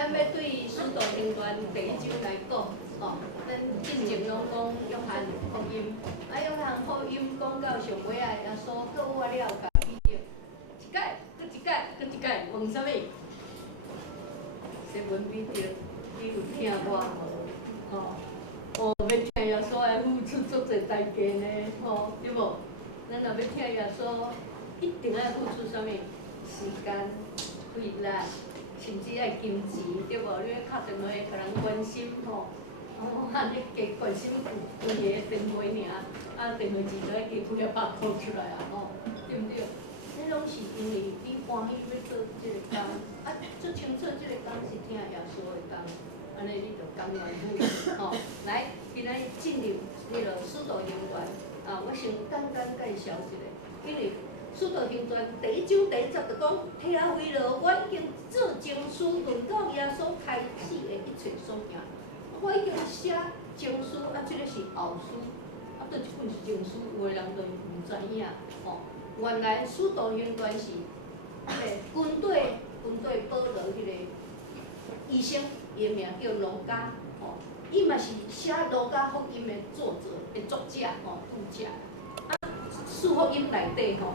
咱要对使徒行传第1章来讲，吼，咱进前拢讲约翰福音，约翰福音讲到上尾啊，耶稣做我了，甲彼得一解，搁一解，搁一解，问啥物？先问彼得，你有听我无？吼，要听耶稣来付出足侪代价呢，吼，对无？咱若要听耶稣，一定爱付出啥物？时间、费力。 甚至爱金钱，对无？你要敲电话甲人关心吼，你加关心几个电话尔，电话钱就爱加几啊百箍出来啊，吼，对毋对？这拢是因为你欢喜要做即个工，做清楚即个工是听耶稣的工，安尼你就甘愿付，吼。来，今仔进入迄个使徒行传，我先简单介绍一下，因为。 使徒行传第1章第1节就讲，听为了我已经做情书，论到耶稣开始的一切所行。我已经写情书，即个是后书，倒一本是情书，有的人就毋知影。吼，原来使徒行传是军队保罗迄个医生，伊的名叫路加，吼，伊嘛是写路加福音的作者，吼，著者。四福音内底吼。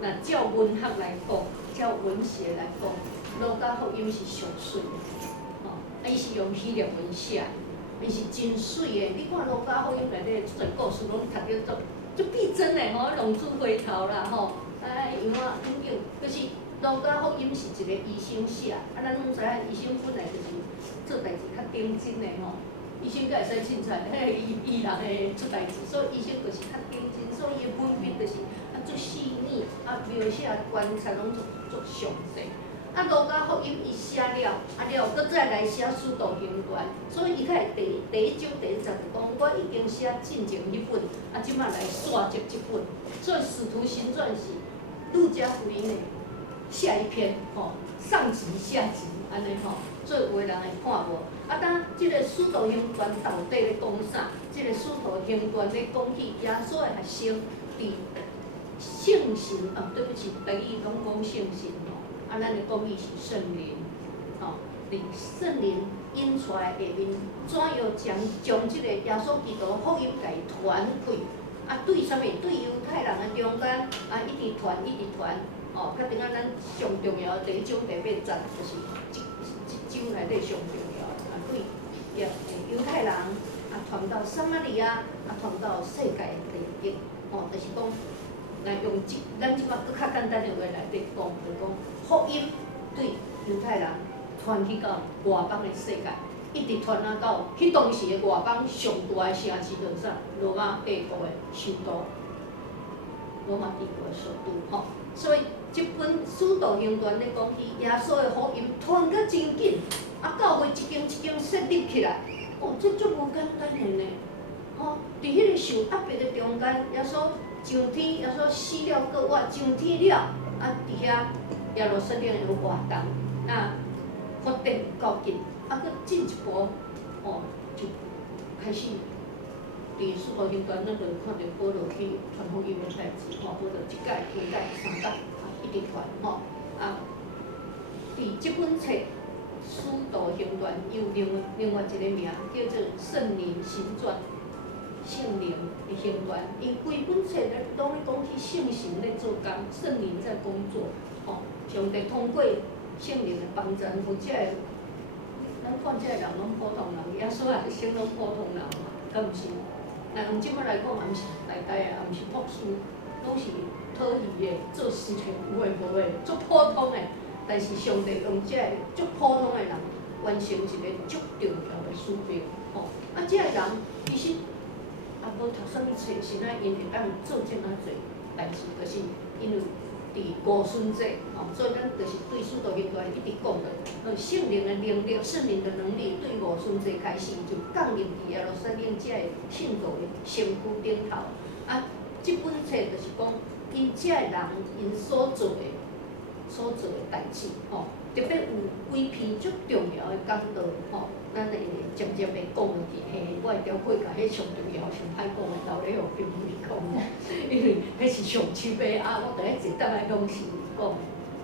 那照文学来讲，照文学来讲，路加福音是上水的，吼，伊是用希腊文写，伊是真水的。你看路加福音内底出侪故事，拢读着足逼真的吼，浪子回头啦吼，样啊等等，就是路加福音是一个医生写，咱拢知影医生本来就是做代志较顶真的吼，医生才会使凊彩，医人会出代志，所以医生就是较顶真，所以伊的文笔就是。 足细腻，描写观察拢足详细。路加福音伊写了，了，搁再来写使徒行传，所以伊较会第1章第1节就讲，我已经写进前迄本，即摆来续接即本。所以使徒行传是路加福音的下一篇，吼，上集下集安尼吼，所以有的人会看无。当即个使徒行传到底咧讲啥？即个使徒行传咧讲起耶稣的学生伫。 圣神对不起，台语拢讲圣神吼，咱的讲伊是圣灵，吼，圣灵引出来下面，怎样将即个耶稣基督福音家传开？对啥物？对犹太人的中间，一直传，哦，较顶咱上重要第1章第8节，就是即章内底上重要，对犹太人传到撒玛利亚，传到世界第一，哦，就是讲。 来用咱即摆搁较简单的话来底讲，就讲福音对犹太人传去到外邦的世界，一直传到迄当时的外邦上大的城市就是啥？罗马帝国的首都，罗马帝国的首都吼。所以即本使徒行传咧讲起耶稣的福音传甲真紧，教会一间一间设立起来，这足无简单的呢。吼，伫迄个受压迫的中间，耶稣。 上天，耶稣死了，搁活上天了，伫遐耶路撒冷有活动，发展到近，搁进一步，就开始。伫使徒行传，咱就看到保罗去传福音的代志，保罗一届、两届、3届，一直传，伫即本册《使徒行传》有另外一个名，叫做《圣灵行传》。 圣灵的行传，伊规本册咧拢咧讲起圣神咧做工，圣灵在工作，吼，上帝通过圣灵的帮助，有遮个，咱看遮个人拢普通人，耶稣也是拢普通人嘛，敢毋是？但用即摆来讲，也毋是大大个，也毋是博士，拢是讨喜的，做事情有诶无诶，足普通诶。但是上帝用遮个足普通诶人，完成一个足重要诶使命，吼。遮个人其实。 无读啥物册，是哪因会当做遮尔济代志，就是因为伫五旬节，所以咱就是对使徒行传一直讲的，圣灵的能力、圣灵的能力，对五旬节开始就降临伫耶路撒冷遮个信徒的身躯顶头。即本册就是讲，因遮个人因所做的代志，特别有几篇足重要的讲道，咱会渐渐会讲落去。我会调配甲迄上重要、上歹讲的留咧互朋友讲，因为迄是上手的我第一一等来拢是讲，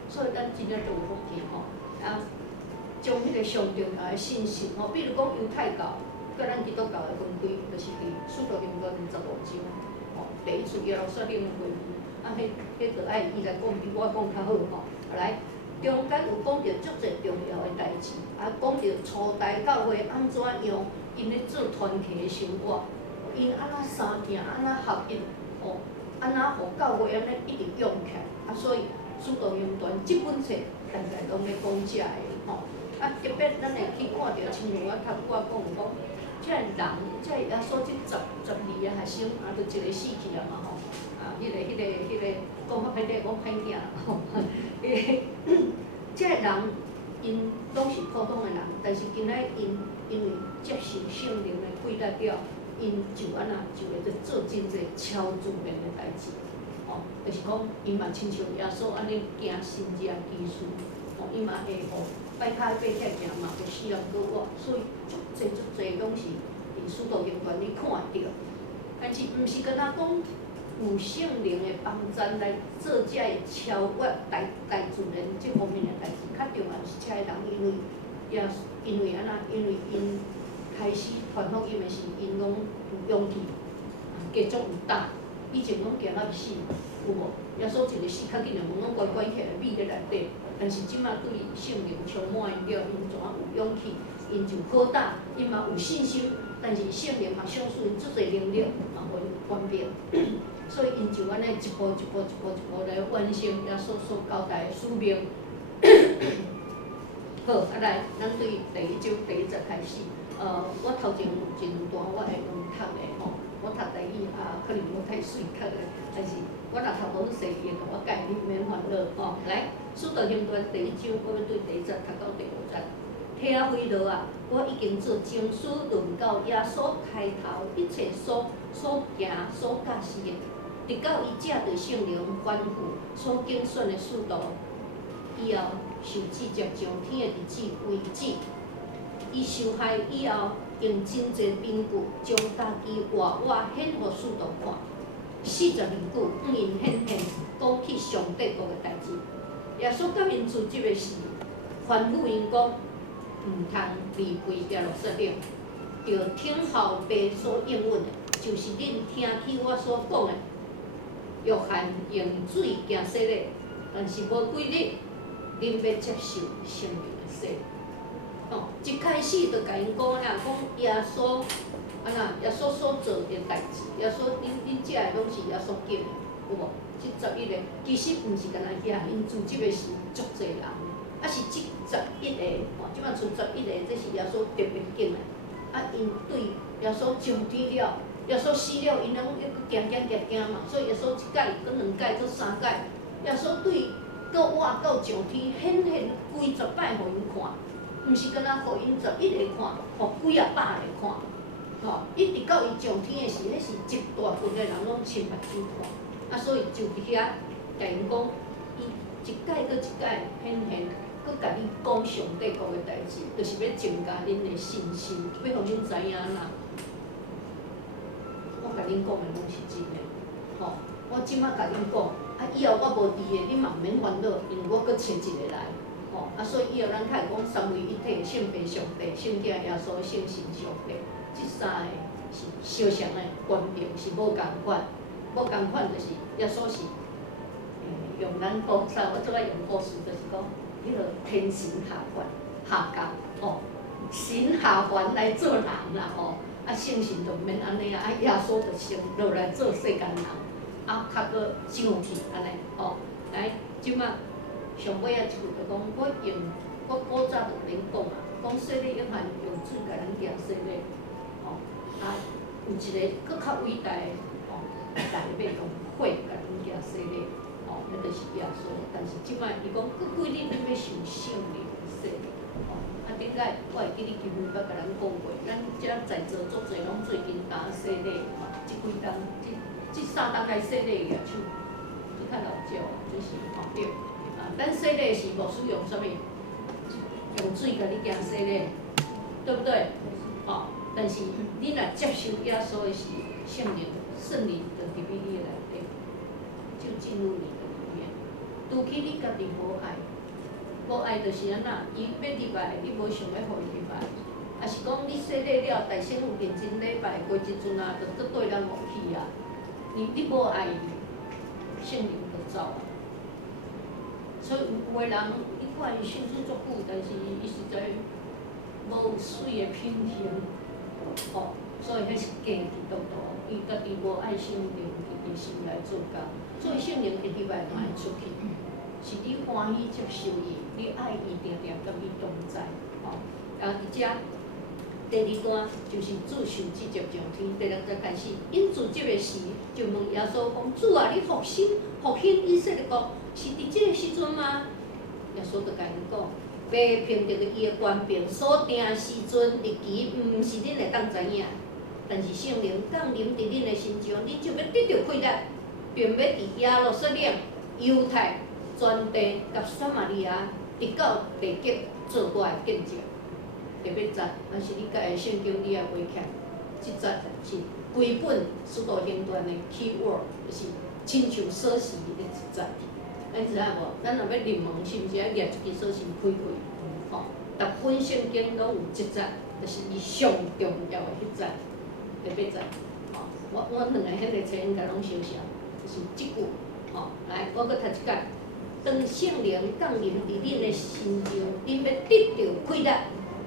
所以咱真正都有福气将迄个上重要的信息吼，比如讲犹太教，甲咱基督教的分开，就是伫使徒行传25章吼，第一次耶路撒冷的会议，迄个爱伊来讲比我讲较好吼，来。中间有讲到足侪重要的代志，讲到初代教会安怎样因咧做团契的生活，因安怎相行，安怎合一，安怎互教会安尼一直用起来，所以《使徒行传》即本册大概拢咧讲遮个特别咱会去看着，亲像我头拄仔讲，遮个人，遮个耶稣即12个学生，就一个死去啊嘛迄个讲较歹听，讲歹囝遮个人，因拢是普通的人，但是今仔因为接受圣灵的启发了，因就安那就会做真侪超自然的代志，就是讲因嘛亲像耶稣安尼行神迹奇事，伊嘛会互摆骹爬起行嘛，有死人搁活，所以足侪拢是伫使徒行传里看着，但是毋是干那讲。有圣灵的帮助来做遮个超越大自然即方面的代志，较重要是遮个人，因为安那，因为因开始传福音的时，因拢有勇气，加足有胆。以前拢惊到死，有无？耶稣一个死较紧的门拢关起来，闭咧内底。但是即摆对圣灵充满了，因怎啊有勇气？因就好胆，因嘛有信心。但是圣灵嘛赏赐因足侪能力，嘛互因官兵。所以因就安尼一步来完成耶稣所交代的使命。好，来，咱对第1章第1节开始。我头前有一段我会用读的吼，我读第一可能我太水读的，但是我若读拢细伊会甲我改，你免烦恼吼。来，使徒行传第1章，我要对第1节读到第5节。听回落啊，我已经做经书论到耶稣开头一切所行所教示的。直到伊正对圣灵吩咐所竞选的使徒，以后受直接上天的日子为止。伊受害以后，用真侪凭据将家己活显互使徒看。42句因显讲起上帝国的代志。耶稣甲因自执的时，吩咐因讲，毋通离开耶路撒冷，要听候爸所应允的，就是恁听起我所讲的。约翰用水行洗礼，但是无几日，恁要接受圣灵的洗礼。一开始就甲因讲啦，讲耶稣耶稣所做的代志，耶稣恁遮个拢是耶稣叫的，有无？即11个，其实毋是干那遐，因自执的是足侪人，是即11个，即摆剩11个，这是耶稣特别拣的。因对耶稣上天了。耶稣死了，因拢又行嘛，所以耶稣一届、搁2届、搁3届，耶稣对搁活到上天，显几十摆互因看，毋是干那互因11个看，互几啊百个看，一直到伊上天的时，迄是一大群的人拢亲目睭看，所以就伫遐甲因讲，伊一届搁一届显，搁甲你讲上帝国的代志，就是要增加恁的信心，要互恁知影啦。我甲恁讲的拢是真的，我即摆甲恁讲，以后我无伫的，恁嘛毋免烦恼，因为我搁找一个来，所以以后咱较会讲三位一体，圣父上帝、圣子耶稣、圣神上帝，即3个是相像的观点是无共款，就是耶稣是，用咱古早我做爱用故事，就是讲，迄个天神下降，神下凡来做人啦，圣神就毋免安尼啊，耶稣就先落来做世间人，较搁上去安尼，来，即摆上尾一句就讲，我古早就甲恁讲啊，讲洗礼约翰用水甲咱行洗礼，有一个搁较伟大的，大尾用火甲恁行洗礼，迄就是耶稣，但是即摆伊讲搁几日恁要受圣灵洗礼。顶届我会记你基本捌甲咱讲过，咱遮在座足侪拢最近打洗礼嘛，即几工，即3工来洗礼个手，即较老少，即是对。咱洗礼是无使用啥物，用水甲你行洗礼，对不对？但是你若接受耶稣的是圣灵就入去你内底，就进入你的里面。除去你家己无爱，无爱就是安那，伊要入来，你无想要互伊入来，啊是讲你洗礼了，大身有认真礼拜，过一阵啊，就对人无去啊。你无爱伊，圣灵就走啊。所以有个人，你看伊信主足久，但是伊实在无水的品行，吼，所以迄是假基督徒，伊家己无爱圣灵，伊心来做工，所以圣灵会入来，嘛会出去。是你欢喜接受伊，你爱伊，定定甲伊同在，吼。啊，伫遮第二段就是主受直接上天，第二段开始，因自接的时，就问耶稣讲：主啊，你复兴以色列国，是伫即个时阵吗？耶稣就甲因讲：爸凭着伊的权柄所定的时阵日期，毋是恁会当知影，但是圣灵降临伫恁的心上，恁就要得到快乐，并要伫耶路撒冷、犹太、全地甲撒玛利亚，直到地极做我的见证。特别赞，但是你家的圣经你也画起来，即节是规本使徒行传的 keyword， 就是亲像锁匙的一节。咱知影无？咱若要入门，是毋是爱拿一支锁匙开开？吼，逐本圣经拢有即节，就是伊上重要的迄节，特别赞。吼，我两个迄个册应该拢相像，就是即句。吼，来，我搁读一节。当圣灵降临伫恁的心上，恁要得到快乐。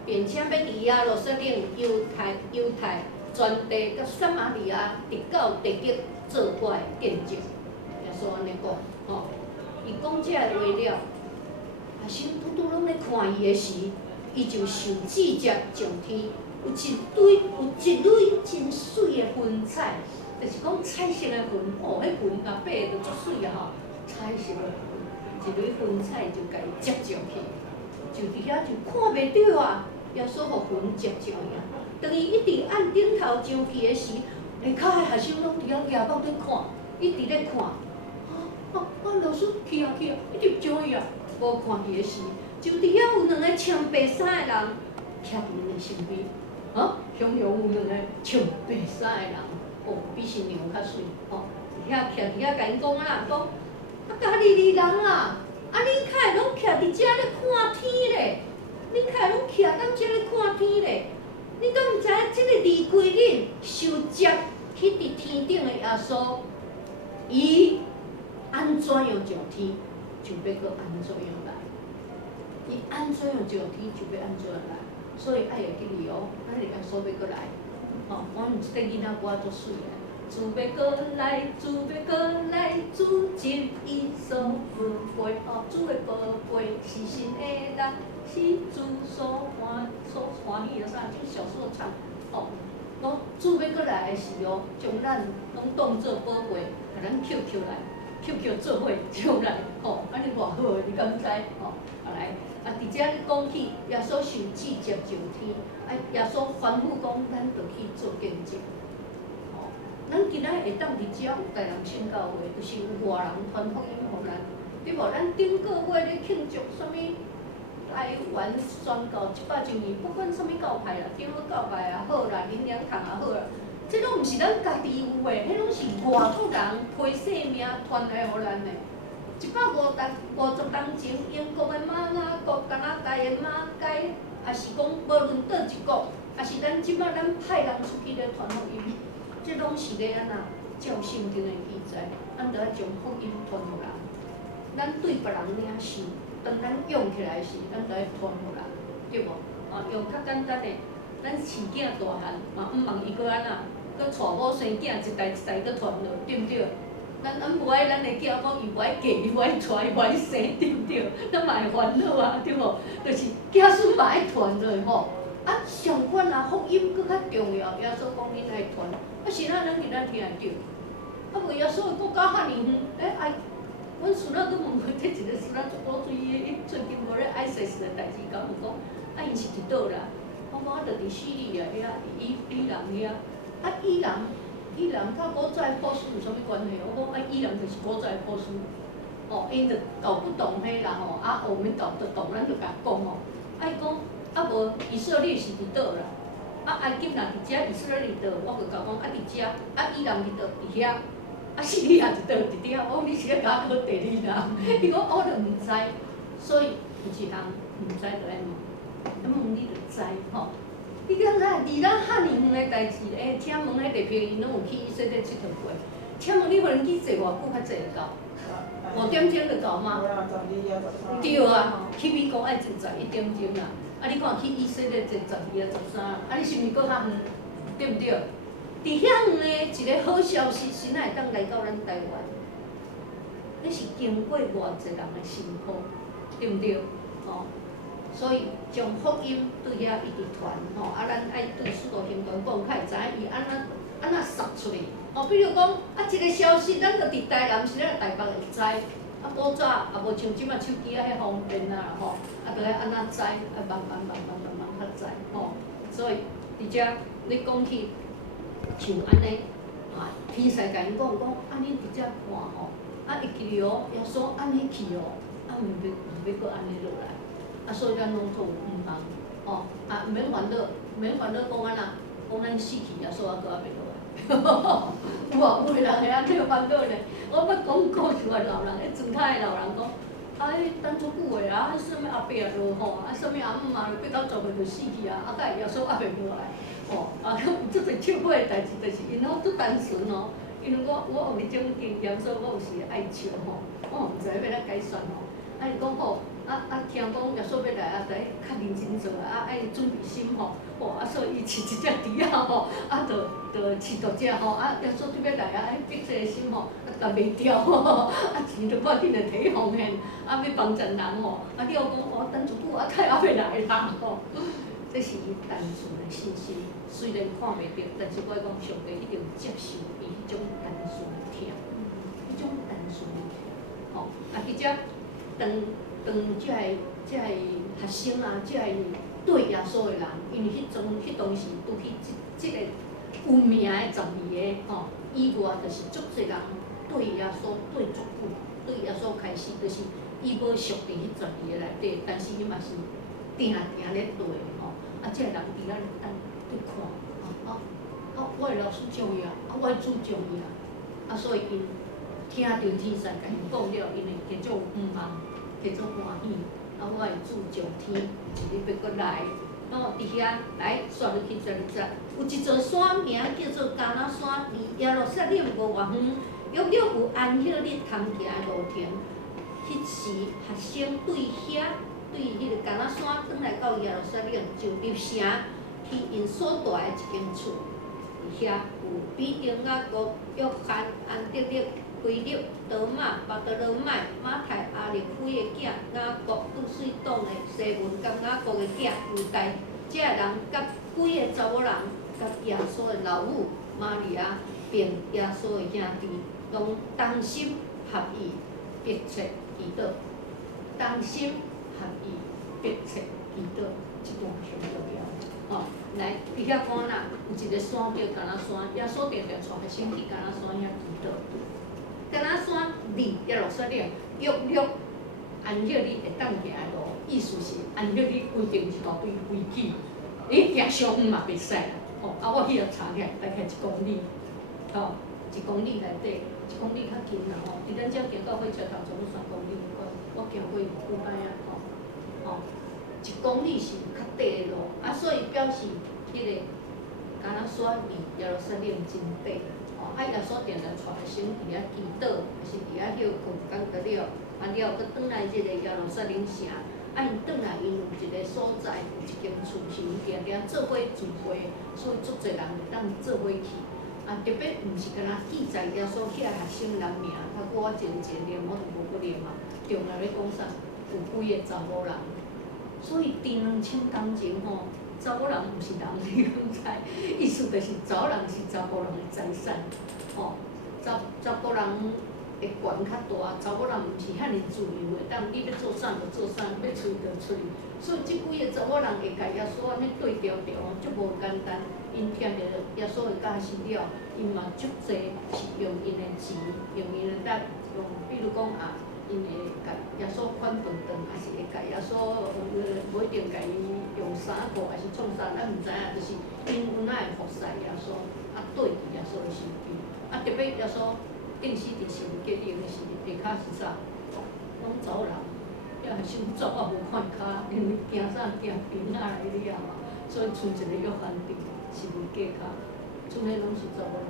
并且要伫耶路撒冷、犹太、全地甲撒玛利亚，直到地极做我的见证。耶稣安尼讲，吼，伊讲这个话了，啊，心拄拄拢咧看伊的时，伊就受指接上天，有一蕊真水的云彩，就是讲彩色的云，哦，迄云甲爬就足水啊吼，彩色的云，一蕊云彩就甲伊接上去，就伫遐就看袂到啊。耶稣互云接上呀，当伊一直按顶头上去的时，下骹的学生拢伫遐举目顶看，一直咧看。老师去啊，一直上去啊，无看伊的时，就伫遐有两个穿白衫的人徛伫因的身边。雄有两个穿白衫的人，比新娘较水。伫遐徛伫遐甲因讲啊，讲家己二人啊，恁较会拢徛伫遮咧看天咧？恁较拢徛踮遮咧看天咧，恁敢毋知影即个离开恁受接去伫天顶的耶稣，伊安怎样上天，就要搁安怎样来。伊安怎样上天，就要安怎样来。所以爱会记哩哦，咱耶稣要搁来。我毋即个囡仔歌足水个。主要搁来，主要搁来，主今伊所分配。主的宝贝是神的人。是主所欢喜的啥？就小时候唱，讲主要过来的时将咱拢当作宝贝，甲咱捡来做伙将来，安尼偌好个，你敢知？来，伫遮你讲起耶稣受指接上天，耶稣吩咐讲，咱着去做见证。咱今仔会当伫遮有大人信教会，就是有外人传福音互咱，对无？咱顶个月咧庆祝啥物？台湾宣告100周年，不管啥物教派啦，长老教派也好啦，灵粮堂也好啦，这拢毋是咱家己有诶，迄拢是外国人批性命传来互咱诶。150年前，英国诶马雅国、加拿大诶马街，也是讲无论倒一国，也是咱即摆咱派人出去咧传福音，这拢是咧安那照圣经诶记载，咱着爱将福音传互人，咱对别人领受。当咱用起来时，咱就爱传互人，对无？用较简单诶，咱饲囝大汉嘛，毋茫伊搁安那，搁娶某生囝，一代搁传落，对毋对？咱无爱咱诶囝某，伊无爱嫁，伊无爱娶，伊无爱生，对毋对？咱嘛会烦恼啊，对无？就是子孙嘛爱传落吼。上款福音搁较重要，耶稣讲恁爱传，是咱今仔听会着。无耶稣国家遐尼远，爱。阮孙仔搁问过，这一个孙仔足古锥的，伊最近无咧爱世事的代志，甲阮讲，因是伫倒啦？我讲着伫叙利亚遐，伊朗遐。伊朗甲古早波斯有啥物关系？我讲伊朗就是古早波斯。因着搞不懂迄啦吼，后面搞得懂，咱就甲讲吼。伊讲无以色列是伫倒啦？埃及若伫遮，以色列伫倒，我就甲讲伫遮，伊朗伫倒伫遐。叙利亚伫倒伫遐，我讲你是咧甲我考地理啦？伊讲我着毋知，所以有一项毋知就爱问，问你就知吼。你敢知离咱遐尼远的代志，请问迄地皮因拢有去以色列佚佗过？请问你飞机坐偌久较坐会到？5点钟就到吗？对啊，去美国爱坐11点钟啦。啊，你看去以色列坐12啊13，啊，你是毋是搁较远？对毋对？伫遐远的一个好消息，谁会当来到咱台湾？那是经过偌济人的辛苦，对毋对？哦，所以将福音对遐一直传，吼，啊，咱爱对使徒行传讲，较会知影伊安怎送出去。哦，比如讲，一个消息，咱着伫台南是咧台北会知，啊，古早也无像即摆手机啊遐方便啊，吼，啊，着爱安怎知，慢较知，吼。所以，伫遮你讲起像安尼，啊，天使甲因讲，啊，恁伫遮看吼。啊，会记哦，耶稣安尼去哦，啊，毋要搁安尼落来，啊，所以咱拢做毋通，哦，啊，毋免烦恼，讲安那，讲咱死去，耶稣还搁还袂落来，有无？有个人会安尼烦恼咧。我要讲故事的老人，迄庄脚的老人讲，啊，迄等足久的啊，啥物阿伯啊，落吼，啊，啥物阿姆啊，8到10岁就死去啊，啊，甲耶稣还袂落来，哦，啊，有足侪笑话的代志，就是因拢足单纯哦。因为我有迄种经验，所以我有时爱笑吼，我毋知要哪解选吼。啊，伊讲吼，听讲耶稣要来啊，得较认真做啊，爱准备心吼，啊，所以伊饲一只猪仔吼，啊，着饲大只吼，啊，耶稣要来啊，爱逼这个心吼，啊，甲袂掉吼，啊，钱着赶紧着摕去奉献，啊，要帮助人吼，啊，你又讲哦，等一久啊，太还袂来啦吼。这是伊单纯的信心，虽然看袂到，但是我讲上帝一定接受伊迄种单纯的听，迄种单纯的听。吼，啊，伫遮当即个学生啊，即个对耶稣的人，因为迄当时拄去即个有名的12个吼，以外就是足侪人对耶稣对足久，对耶稣开始就是伊无属伫迄12个内底，但是伊嘛是定咧对吼。啊，即个人伫咱当去看，我的老师重要，我的主重要，啊，所以因听着天使甲因讲了，因会加种忙，加种欢喜，啊，我的主上天一日要搁来，伫遐来刷落去12节，有一座山名叫做迦南山，离耶路撒冷无偌远，约有安息日通行的路程。迄时学生对迄个橄榄山转来到耶路撒冷，就入城去因所住的一间厝。伫遐有彼得、雅各、约翰、安德烈、腓力、多马、巴多罗买、马太、阿利斐的囝雅各、杜水党的西门、甲雅各的囝犹大，这个人甲几个查某人，甲耶稣的老母玛利亚，并耶稣的兄弟，拢同心合意，迫切祈祷。同心合意，迫切祈祷，即段上重要。哦，来，伫遐看啦，有一个山叫橄榄山，耶稣常常带学生去橄榄山遐祈祷。橄榄山离耶路撒冷约安息日会当行的路，意思是安息日规定一大堆规矩，你行上远嘛袂使啦。哦，啊，我去遐查起来，大概1公里，哦，1公里内底，1公里较近啦吼。伫咱遮行到火车头，差不多3公里。我行过几摆啊，吼，1公里是较短的路，啊，所以表示迄个橄榄山离耶路撒冷真短，吼，啊，耶稣定定带学生伫遐祈祷，还是伫遐休困，讲得了，啊了，佮转来即个耶路撒冷城，啊，因转来因有一个所在，有一间厝是因定定做伙聚会，所以足侪人会当做伙去。啊，特别毋是干那记载耶稣遐学生人名，啊，我真念，我就无搁念嘛。重要咧讲啥？有几个查某人，所以2000当前吼，查某人毋是人，你讲知？意思就是查某人是查甫人的财产，吼，查甫人会管较大，查某人毋是遐尼自由的，当你要做啥就做啥，要出就出。所以即几个查某人会甲耶稣安尼对调调，足无简单。因听着耶稣的教示了，因嘛足济是用因的钱，用因的力，用比如讲啊。因会甲耶稣款顿顿，还是会甲耶稣无一定甲伊用衫裤，还是创啥，咱毋知影，就是因有哪会服侍耶稣，啊对伫耶稣的身边，啊特别耶稣定死伫十字架顶的时，下骹是啥？拢查某人，遐学生怎啊无看骹，因为行啥行平仔来了嘛，所以剩一个约翰丁是袂过骹，剩个拢是查某人。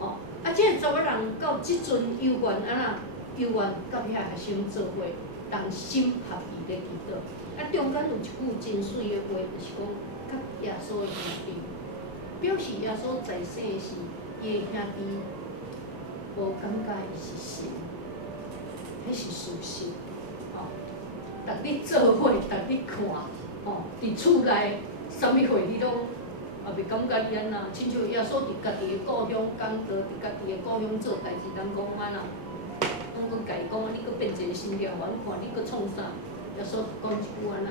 哦，啊，即个查某人到即阵有缘安那，有缘甲遐学生做伙，同心合意咧祈祷。啊，中间有一句真水个话，就是讲甲耶稣个兄弟，表示耶稣在世时，伊个兄弟无感觉伊是神，迄是事实。哦，逐日做伙，逐日看，哦，伫厝内，啥物货你拢也袂感觉伊安那，亲像耶稣伫家己个故乡讲道，伫家己个故乡做代志，人讲安那，拢讲家己讲，你搁变一个新条丸，看你搁创啥？耶稣讲一句安那，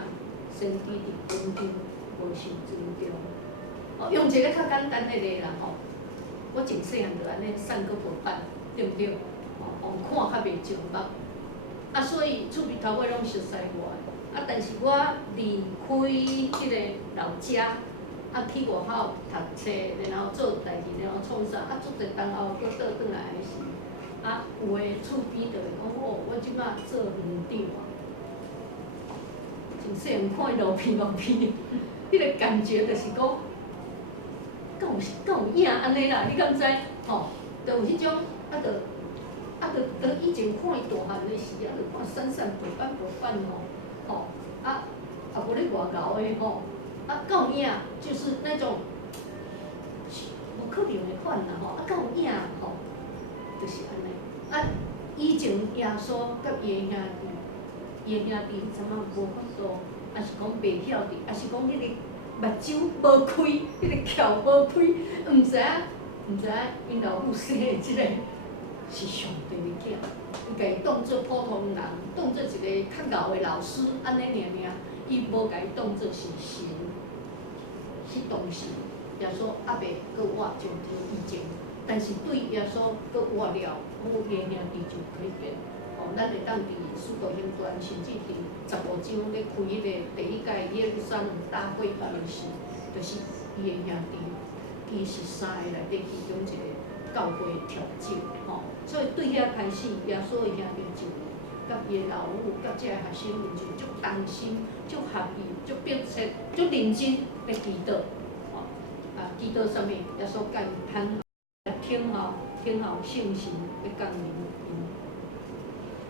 先知伫宫中无受尊重。哦，用一个较简单个例啦吼，我真细汉就安尼瘦搁无板，对毋对？哦，看较袂上目，啊，所以厝边头尾拢熟悉我。啊，但是我离开即个老家，啊去外口读册，然后做代志，然后创啥，啊，做者当后搁倒转来的时，啊，有诶厝边就会讲哦，我即摆做园长啊。真细汉看伊路边，迄个感觉就是讲，敢有影安尼啦？你敢知？吼，就有迄种，就以前看伊大汉的时啊，就看闪闪白板吼，啊无咧外头的吼，啊敢有影，就是那种无可能的款啦吼，啊敢有影吼，就是安尼。啊，以前耶稣甲伊的兄弟。伊个兄弟怎啊无法度，还是讲袂晓得，还是讲迄个目睭无开，迄个窍无开，毋知影因老母生的即个是上帝的囝，伊家己当做普通人，当做一个较敖的老师，安尼尔，伊无家己当做是神。迄当时耶稣还袂搁活上天以前，但是对耶稣搁活了，伊个兄弟就改变。哦，咱会当伫《使徒行传》甚至伫15章咧开迄个第一届耶路撒冷大会办的时，就是伊个兄弟，伊是3个内底其中一个教会调酒，吼。所以对遐开始，耶稣个兄弟就甲伊个老母，甲即个学生们就足同心、足合意、足迫切、足认真咧祈祷，吼。啊，祈祷啥物？耶稣甲因通听候圣神咧降临。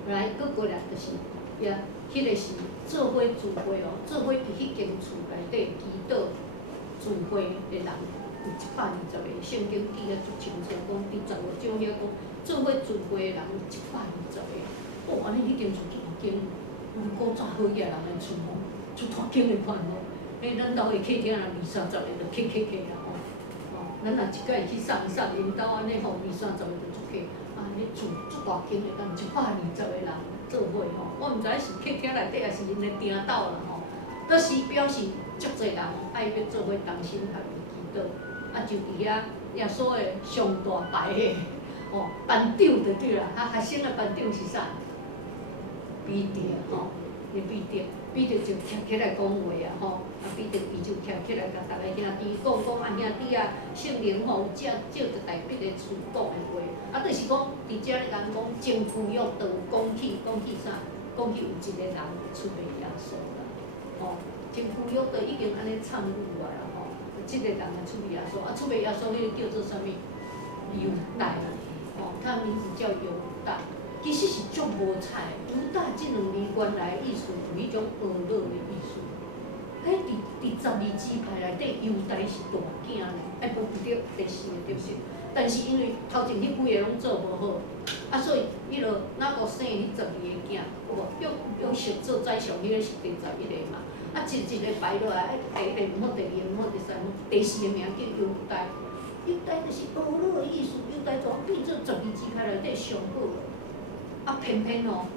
来，搁过来就是迄个是做伙聚会哦，做伙伫迄间厝内底祈祷聚会的人有120个，圣经记得足清楚，讲伫15章遐讲做伙聚会的人有120个。哦，安尼迄间厝大间，有古早好野人的厝吼，足大间的款吼。咱兜的客厅若20-30个，就客啦吼。哦，咱若一届去送，因兜安尼吼20-30个就足客。迄厝足大间的，敢120个人做伙吼，我毋知是客厅内底，还是因的订斗啦吼。倒是表示足侪人爱要做伙同心合意祈祷，啊就伫遐耶稣的上大牌的哦班长就对啦，学生的班长是啥？彼得吼，彼得就站起来讲话啊吼，啊彼得伊就站起来甲逐个兄弟讲啊兄弟啊，圣灵吼有照着大笔的词讲的话，啊就是讲伫遮咧讲前赴约道讲起啥？讲起有一个人出卖耶稣啦，吼，前赴约道已经安尼参与啊啦吼，即个人来出卖耶稣，啊出卖耶稣迄个叫做啥物？犹大啦，吼，他名字叫犹大。其实是足无彩，犹大即2字原来意思有迄种恶乐的意思。迄伫12支派内底，犹大是大囝咧，无毋对，第4个对不对？但是因为头前迄几个拢做无好，啊，所以迄落哪个生迄12个囝，有无？约瑟做宰相，迄个是第11个嘛。啊，一个排落来，第1个毋好，第2个毋好，第3个，第4个名叫犹大。犹大就是恶乐的意思，犹大怎变做12支派内底上好了？啊，偏偏哦，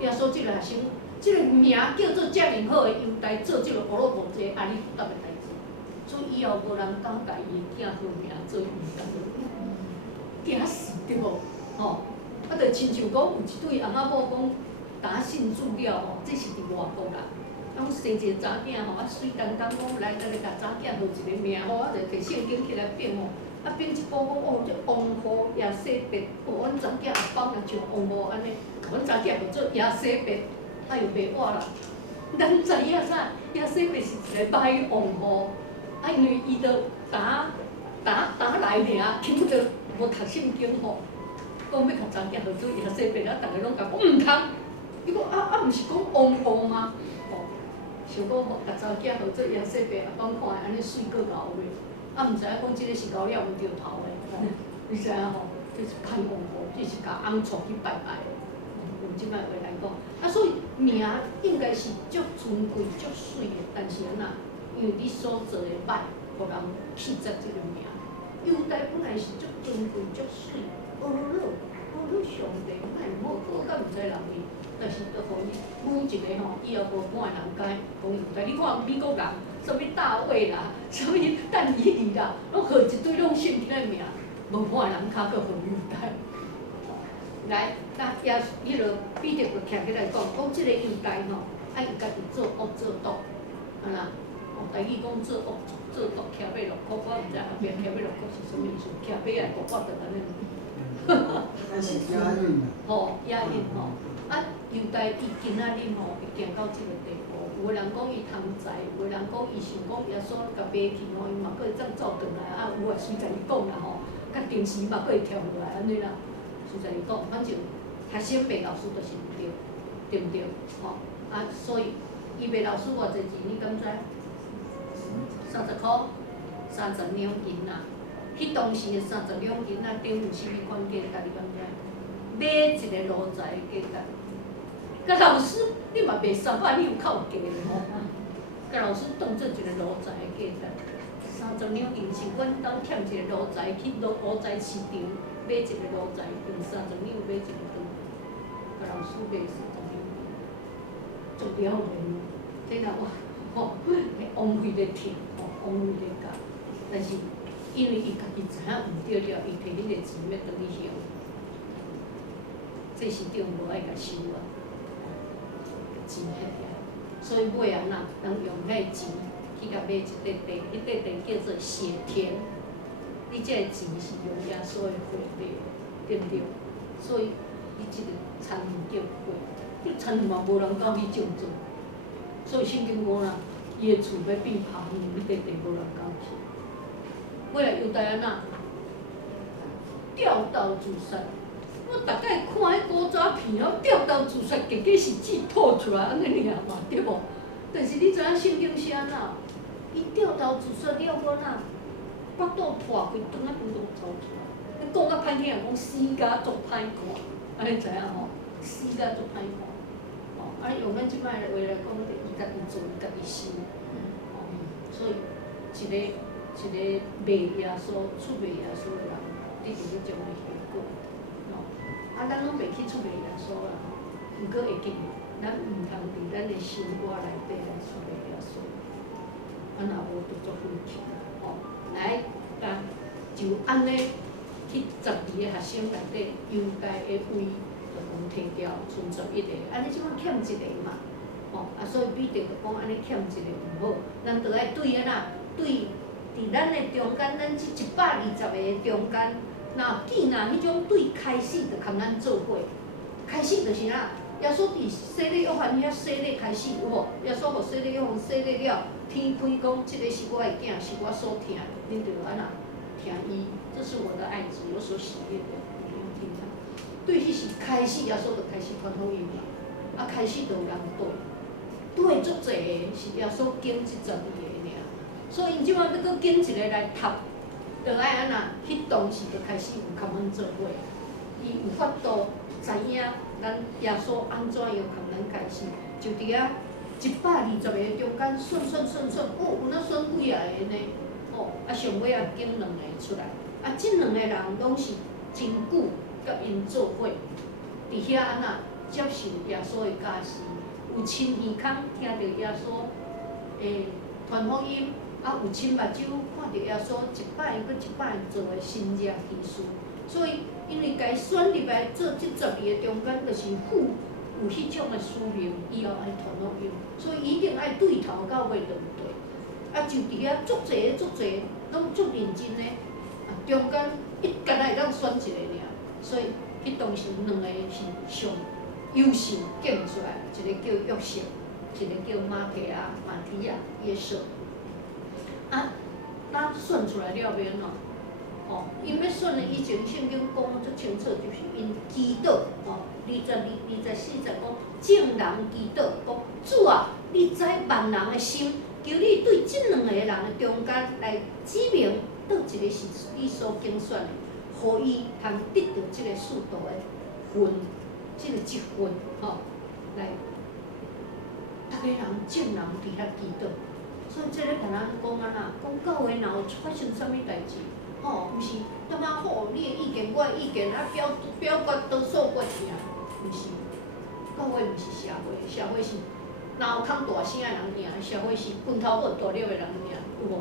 耶稣即个学生，即个名叫做遮尔好的犹大，做即个乌鲁无济阿里不达的代志，所以以后无人敢甲伊的囝号名做犹大，惊死对无？吼，啊，就亲像讲有一对翁仔某讲，打信主了吼，这是伫外国啦，拢生一个查囝吼，啊水当当讲来甲查囝号一个名吼，啊就摕圣经起来变吼。啊，变一个讲哦，这王后亚西别，哦，阮查囝阿邦也像王后安尼，阮查囝就做亚西别，又袂活啦。咱知影啥？耶洗白是一个歹王哦，因为伊着打来尔，根本就无读圣经吼。讲要甲查囝合做耶洗白，逐个拢甲讲毋通。伊讲毋是讲王吗？哦，想讲吼，甲查囝合做耶洗白，讲看安尼水过头袂？毋知影讲即个是搞了毋着头诶，你知影吼？这是看王，这是甲翁娶去拜拜诶。用即摆话来讲，所以名应该是足尊贵、足水诶，但是安那，因为你所做诶歹，互人弃绝即个名。犹太本来是足尊贵、足水，上帝莫好甲毋知人伊，但是都互伊每一个吼，以后无半个人甲讲犹太。你看美国人，啥物大卫啦，啥物但以理啦，拢号一堆拢圣经诶名，无半个人较搁互犹太。来，那也迄落彼得就徛起来讲，即个犹太吼，伊家己做恶做毒，啊啦，台语讲做恶做毒，徛马路苦，我毋知后壁徛马路苦是啥物意思？徛马来苦，我着安尼。那是押韵啊。吼，押韵吼，犹太伊今仔日吼会行到即个地步，有个人讲伊贪财，有个人讲伊想讲耶稣甲买去吼，伊嘛阁会再走转来，有诶随在伊讲啦吼，甲定时嘛阁会跳落来安尼啦。实在伊讲，反正学生卖老师就是毋对，对毋对？吼，所以伊卖老师偌济钱，你敢知？30箍，30两银啊！迄当时诶30两银啊，顶有啥物款价值？你敢知？买一个炉材诶价值。甲老师，你嘛卖300，你有较有价咧吼？甲老师当做一个炉材诶价值，30两银是阮兜欠一个炉材去炉材市场。买一个炉材，用30两买一个灯，甲老师卖30两，足了个，这若哇吼，枉费咧赚，吼枉费咧教，但是因为伊家己知影毋对了，伊摕恁个钱要倒去还，这是着无爱甲收啊，钱遐尔，所以尾啊人用遐个钱去甲买一块地，迄块地叫做血田。你这个钱是用耶稣的血买的，对毋对？所以你即个田叫血，你田嘛无人敢去种植，所以圣经讲啦，伊的厝要变旁园，迄块地无人敢去。尾来犹太安那吊刀自杀，我大概看迄古早片哦，吊刀自杀，结果是字吐出来安尼尔嘛，对无？但是你知影圣经是安那？伊吊刀自杀了后哪？腹肚破开，肠仔规都走出来。你讲较歹听，讲死甲足歹看，安尼知影吼？死甲足歹看。哦，用咱即摆的话来讲，伊家己做，伊家己收。哦，所以一个卖耶稣、出卖耶稣的人，一定要将伊下过。哦，咱拢袂去出卖耶稣啦，毋过会记，咱毋通伫咱的生活内底来出卖耶稣。若无就足晦气。哦。来，就安尼，迄12个学生内底，犹太的位就讲摕掉，剩11个，安尼即摆欠一个嘛，吼，所以彼得就讲安尼欠一个毋好，咱着爱对伫咱的中间，咱即120个中间，既然迄种对开始就共咱做伙，开始就是哪？耶稣伫洗礼约翰遐洗礼开始有无？耶稣互洗礼约翰洗礼了，天开讲，即个是我的囝，是我所疼的，恁着安那听伊，这是我的爱子，有所喜悦的，你要听他。对，迄是开始，耶稣就开始传福音啦，开始就有人对足济个是耶稣拣即12个尔，所以因即摆要搁拣一个来读，着爱安那，迄当时就开始有共阮做伙，伊有法度知影。咱耶稣安怎样共咱开始？就伫遐120个中间选，有哪选几啊个呢？哦，上尾拣2个出来，即2个人拢是真久甲因做伙，伫遐安那接受耶稣的教示，有亲耳孔听到耶稣的传福音，有亲目睭看到耶稣100搁100做的神迹奇事，所以。因为家选入来做即12个中间，就是有迄种的使命，以后爱传福音，所以一定爱对头到尾，对毋对？就伫遐足济，拢足认真的，中间敢若会当选一个尔，所以迄当时2个是上优秀建出来，一个叫约瑟，一个叫马提亚、约瑟。啊，咱选出来了免咯？哦，因要选的以前圣经讲足清楚，就是因祈祷哦，22、24节讲正人祈祷，讲主啊，你知万人的心，求你对这两个人的中间来指明，倒一个是你所拣选的，互伊通得到这个世道的分，这个积分吼，来，逐个人正人伫遐祈祷。所以这个甲咱讲安那，讲教会若有发生啥物代志，吼，毋是干嘛好你的意见，我的意见，啊表决多数决定，毋是。教会毋是社会，社会是若有较大声的人赢，社会是分头尾大了的人赢，有无？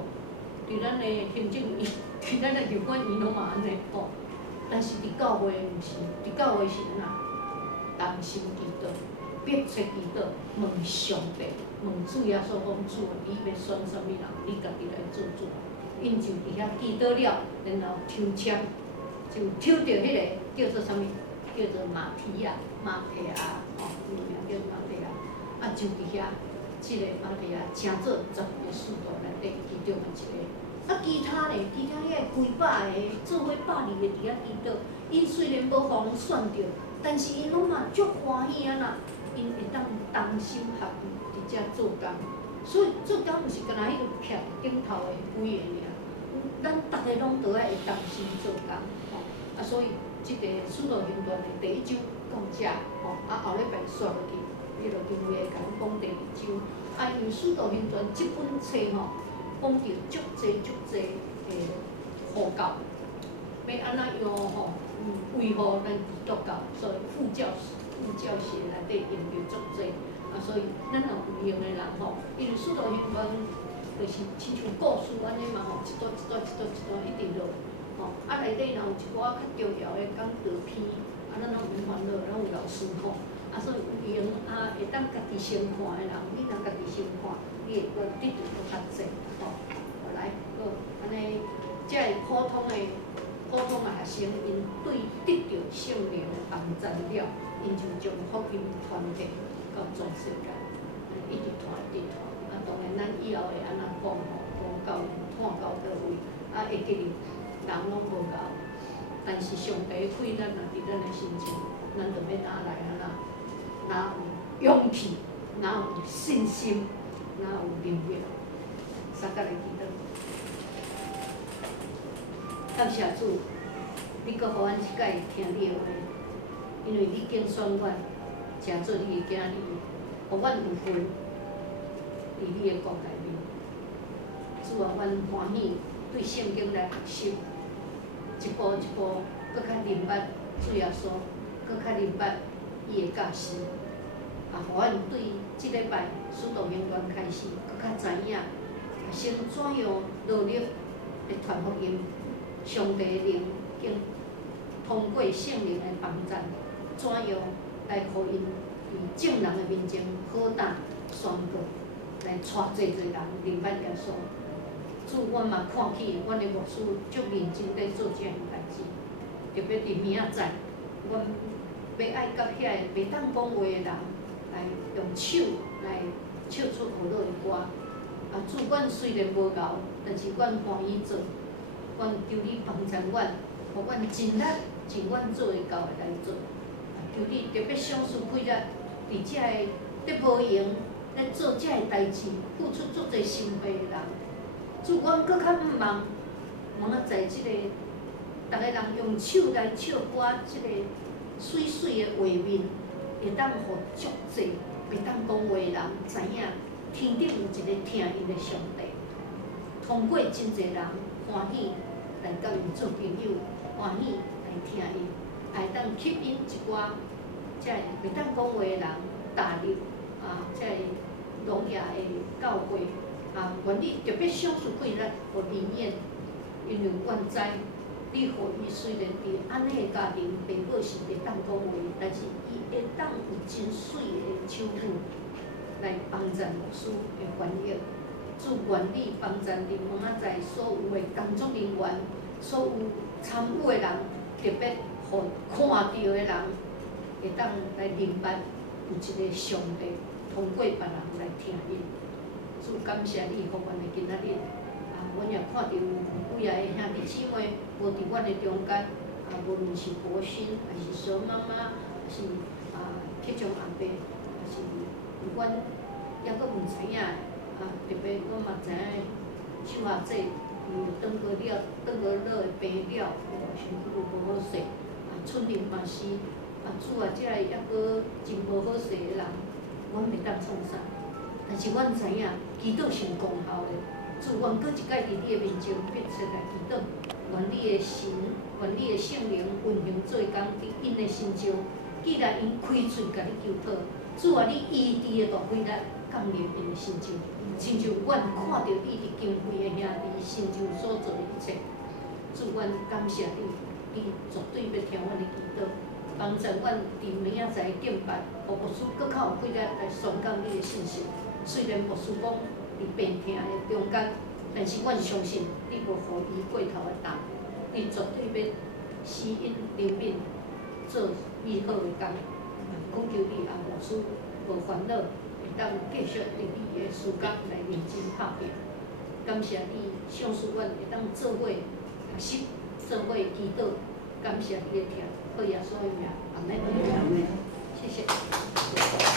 伫咱的行政院，伫咱的立法院拢嘛安尼吼。但是伫教会毋是，伫教会是安那，同心祈祷，迫切祈祷，问上帝。问主耶稣讲主，你要选啥物人？你家己来做主。因就伫遐祈祷了，然后抽签，就抽到迄个叫做啥物？叫做马提亚，吼，伊名叫马提亚。啊，就伫遐，即个马提亚请做10个使徒内底其中的一个。啊，其他嘞，其他遐几百个做伙120个伫遐祈祷，因虽然无互人选着，但是因拢嘛足欢喜啊啦，因会当同心合意。伫遮做工，所以做工毋是干那迄个徛顶头的几个尔，咱逐个拢倒爱会同心做工，吼。啊，所以即个使徒行传的第1章到遮，吼，啊后礼拜刷落去，伊就另外会甲咱讲第2章。啊，因使徒行传即本册吼，讲着足济诶护教，要安怎样吼，维护咱基督教，所以副教学内底用着足济。啊，所以咱若有用的人吼，因为使徒行传就是亲像故事安尼嘛吼，一段一直落，吼。啊，内底若有一寡较重要的讲道篇，啊，咱拢有烦恼，拢有老师吼。啊，所以有用啊，会当家己先看的人，你若家己先看，你会得到较济吼。来，好，安尼，遮个普通的学生，因对得到圣灵的帮助了，因就将福音传递。到全世界，一直传。啊，当然咱以后会安怎讲吼，无够看到倒位，啊，会记哩人拢无够，但是上帝开咱若伫咱的心情，咱就要拿来安那，哪有勇气，哪有信心，哪有能力，三甲来记得。感谢主，你阁互阮即摆听你的话，因为你拣选阮。诚做你的囝儿，互阮有份伫你的国内面。主啊，阮欢喜对圣经来学习，一步一步，搁较明白主耶稣，搁较明白伊的教示。啊，互阮对即礼拜使徒行传开始，搁较知影，先怎样努力来传福音，上帝的灵经通过圣灵的帮助，怎样？来，互因伫众人的面前好胆宣告，来带侪人明白耶稣。主，阮嘛看起阮的牧师足认真在做这项代志，特别伫明仔载，阮要爱甲遐个袂当讲话的人来用手来唱出好乐的歌。啊，主，阮虽然无够，但是阮欢喜做，阮求你帮助阮，互阮尽力尽阮做会到的来做。求你特别赏赐开力，伫遮个得无闲，咱做遮个代志，付出足侪心血的人。主，阮搁较毋茫，茫啊在即个，逐个人用手来唱歌，即个水水的画面，会当互足侪袂当讲话的人知影，天顶有一个听因的上帝。通过真侪人欢喜来甲因做朋友，欢喜来听因。会当吸引一寡遮袂当讲话的人踏入啊，遮荣耀的教会啊，愿你特别赏赐开力，互灵验，因为阮知你互伊虽然伫安尼的家庭，爸母是袂当讲话，但是伊会当有真水的手语来帮助牧师的翻译。主，愿你帮助伫蒙仔载所有的工作人员，所有参与的人，特别。互看到的人，会当来明白有一个上帝通过别人来听因。主感谢你，互阮的今仔日，阮也看到有几啊个兄弟姊妹无伫阮的中间，无论是博勋，还是小妈妈，还是克种阿伯，还是阮抑阁毋知影特别阮嘛知影，手下这伊转过了，转过落的病了，身躯有无好势，村里嘛是，主啊，即个抑阁真无好势的人，阮袂当创啥。但是阮知影，祈祷是有功效的。主，阮搁一摆伫你的面前必须来祈祷，愿你的神，愿你的圣灵运行做工伫因的心中。既然因开嘴甲你求讨，主啊，你医治的大能力降临因的心中，亲像阮看到你伫经会的兄弟心中所做的一切。主，阮感谢你，你绝对要听阮的祈祷，帮助阮伫明仔载敬拜，互牧师搁较有气力来宣讲你的信息。虽然牧师讲伫病痛的中间，但是阮相信你无互伊过头的重，你绝对要使因灵敏做美好的工。恳求你牧师无烦恼，会当继续伫你的事工来认真拍拼。感谢你，赏赐阮会当做伙学习，做伙祈祷。感谢你的听，好耶稣的名，阿门。谢谢。